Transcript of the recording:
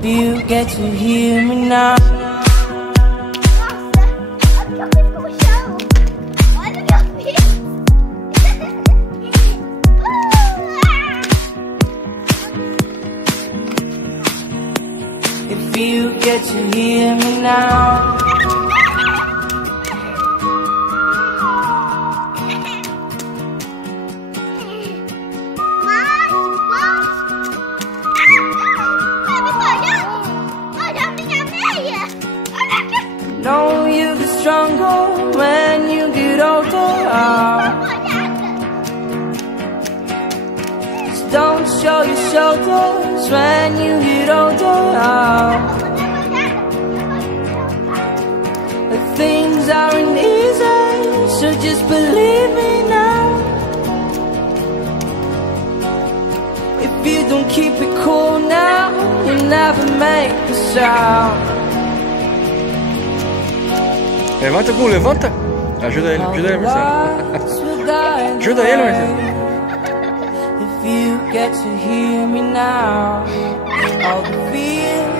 If you get to hear me now. If you get to hear me now. Know you get stronger when you get older. Just don't show your shoulders when you get older. The things aren't easy, so just believe me now. If you don't keep it cool now, you'll never make a sound. Levanta, Gu, levanta. Ajuda ele, Marcelo. Ajuda ele, Marcelo. If you get to hear me now, all the fears